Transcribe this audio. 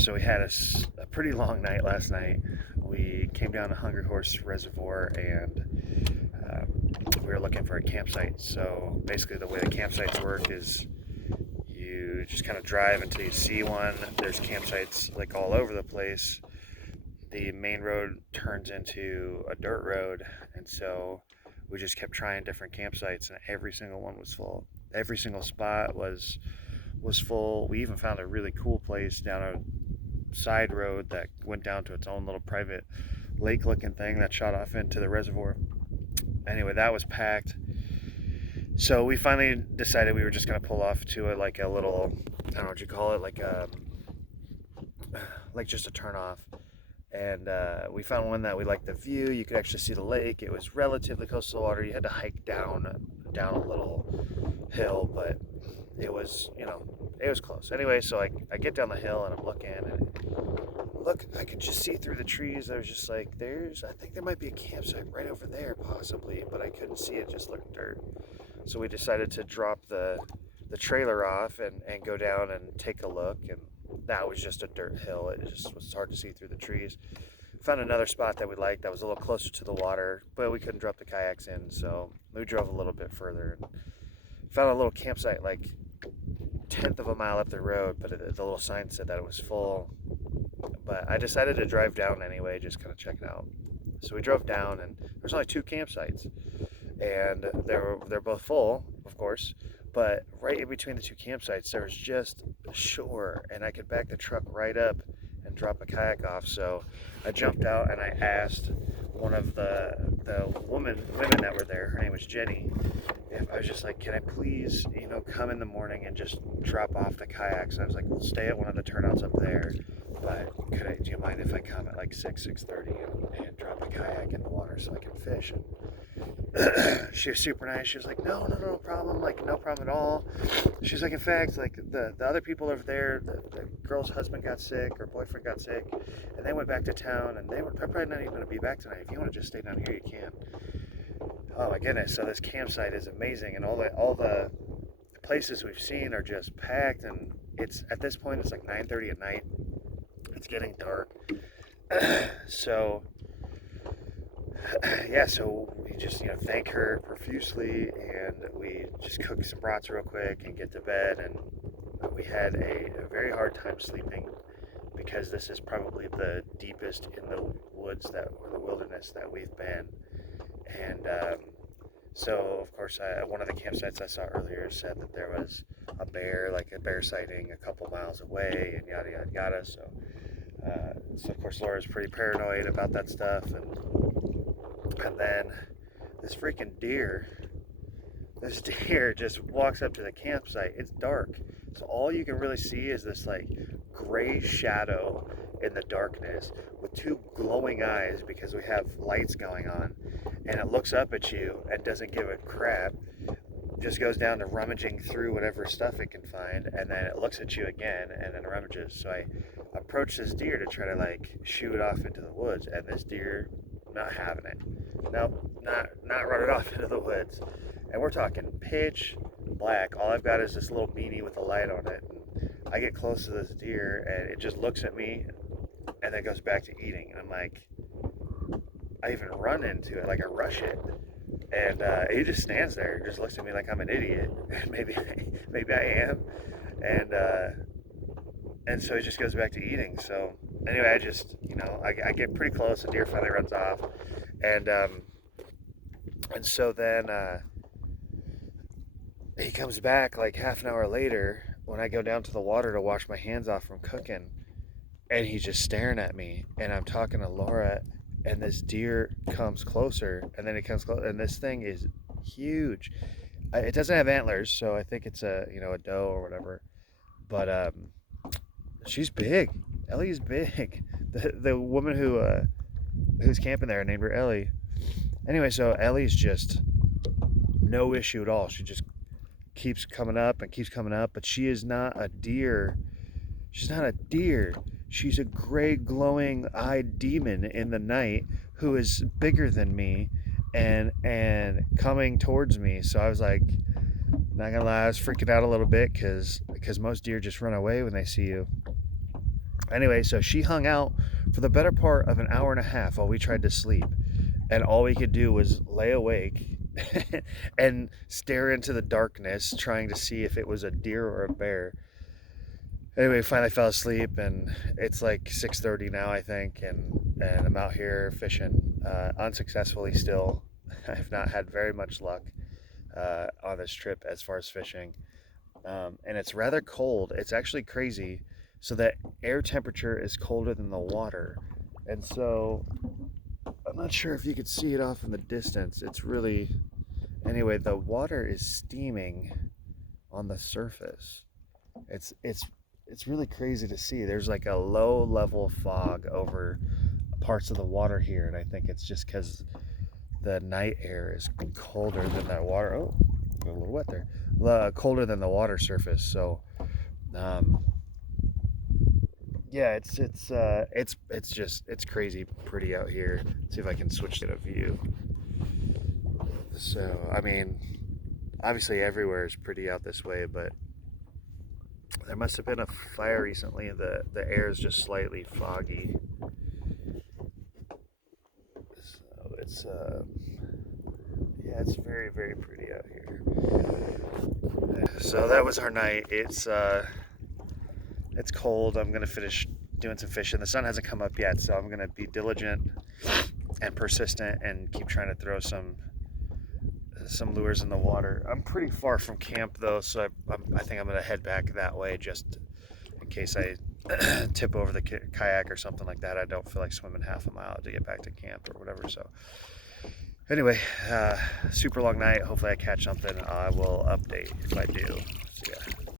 So we had a pretty long night last night. We came down to Hungry Horse Reservoir and we were looking for a campsite. So basically, the way the campsites work is you just kind of drive until you see one. There's campsites like all over the place. The main road turns into a dirt road, and so we just kept trying different campsites, and every single one was full. Every single spot was full. We even found a really cool place down a side road that went down to its own little private lake looking thing that shot off into the reservoir. Anyway, that was packed. So we finally decided we were just gonna pull off to a little, I don't know what you call it, like just a turn off. And we found one that we liked the view. You could actually see the lake. It was relatively close to the water. You had to hike down a little hill, but it was, it was close. Anyway, so I get down the hill and I'm looking and look, I could just see through the trees. There was just like, I think there might be a campsite right over there possibly, but I couldn't see it, just looked dirt. So we decided to drop the trailer off and go down and take a look. And that was just a dirt hill. It just was hard to see through the trees. Found another spot that we liked that was a little closer to the water, but we couldn't drop the kayaks in, so we drove a little bit further and found a little campsite like 1/10 of a mile up the road, but the little sign said that it was full. But I decided to drive down anyway, just kind of check it out. So we drove down, and there's only 2 campsites, and they're both full, of course. But right in between the 2 campsites, there was just a shore, and I could back the truck right up and drop a kayak off. So I jumped out and I asked one of the women that were there. Her name was Jenny. If I was just like, can I please, come in the morning and just drop off the kayaks? I was like, we'll stay at one of the turnouts up there, but do you mind if I come at like 6:30 and drop the kayak in the water so I can fish? And she was super nice. She was like, no problem. Like, no problem at all. She's like, in fact, like the other people over there, the girl's husband got sick or boyfriend got sick, and they went back to town, and they're probably not even going to be back tonight. If you want to just stay down here, you can. Oh my goodness! So this campsite is amazing, and all the places we've seen are just packed, and it's at this point it's like 9:30 at night. It's getting dark. So yeah, so we just thank her profusely, and we just cook some brats real quick and get to bed. And we had a very hard time sleeping because this is probably the deepest in the woods or the wilderness that we've been. And so of course, one of the campsites I saw earlier said that there was a bear, like a bear sighting, a couple miles away, and yada yada yada. So of course Laura's pretty paranoid about that stuff, and then this freaking this deer just walks up to the campsite. It's dark, so all you can really see is this like gray shadow in the darkness with 2 glowing eyes because we have lights going on, and it looks up at you and doesn't give a crap, just goes down to rummaging through whatever stuff it can find, and then it looks at you again and then rummages. So I approach this deer to try to like shoo it off into the woods, and this deer not having it. Nope, not running off into the woods. And we're talking pitch black. All I've got is this little beanie with a light on it. And I get close to this deer, and it just looks at me, and then goes back to eating. And I'm like, I even run into it, like I rush it, and he just stands there, and just looks at me like I'm an idiot, and maybe I am, and so he just goes back to eating. So anyway, I just I get pretty close. The deer finally runs off, and so then he comes back like half an hour later when I go down to the water to wash my hands off from cooking, and he's just staring at me, and I'm talking to Laura, and this deer comes closer, and then it comes close, and this thing is huge. It doesn't have antlers, so I think it's a doe or whatever, but she's big. Ellie's big. The woman who's camping there named her Ellie. Anyway, so Ellie's just no issue at all. She just keeps coming up and keeps coming up, but she is not a deer. She's not a deer. She's a gray glowing eyed demon in the night who is bigger than me and coming towards me. So I was like, not gonna lie, I was freaking out a little bit because most deer just run away when they see you. Anyway, so she hung out for the better part of an hour and a half while we tried to sleep. And all we could do was lay awake and stare into the darkness, trying to see if it was a deer or a bear. Anyway, finally fell asleep, and it's like 6:30 now, I think, and I'm out here fishing, unsuccessfully still. I've not had very much luck on this trip as far as fishing, and it's rather cold. It's actually crazy. So that air temperature is colder than the water, and so I'm not sure if you could see it off in the distance. It's really, anyway, the water is steaming on the surface. It's really crazy to see. There's like a low level fog over parts of the water here, and I think it's just because the night air is colder than that water. Oh, got a little wet there. Colder than the water surface. So, um, yeah, it's crazy pretty out here. Let's see if I can switch to a view. So, I mean, obviously everywhere is pretty out this way, but there must have been a fire recently. The air is just slightly foggy. So yeah, it's very, very pretty out here. So that was our night. It's cold. I'm gonna finish doing some fishing. The sun hasn't come up yet, so I'm gonna be diligent and persistent and keep trying to throw some lures in the water. I'm pretty far from camp though, so I think I'm gonna head back that way just in case I tip over the kayak or something like that. I don't feel like swimming half a mile to get back to camp or whatever. So anyway, super long night. Hopefully I catch something. I will update if I do.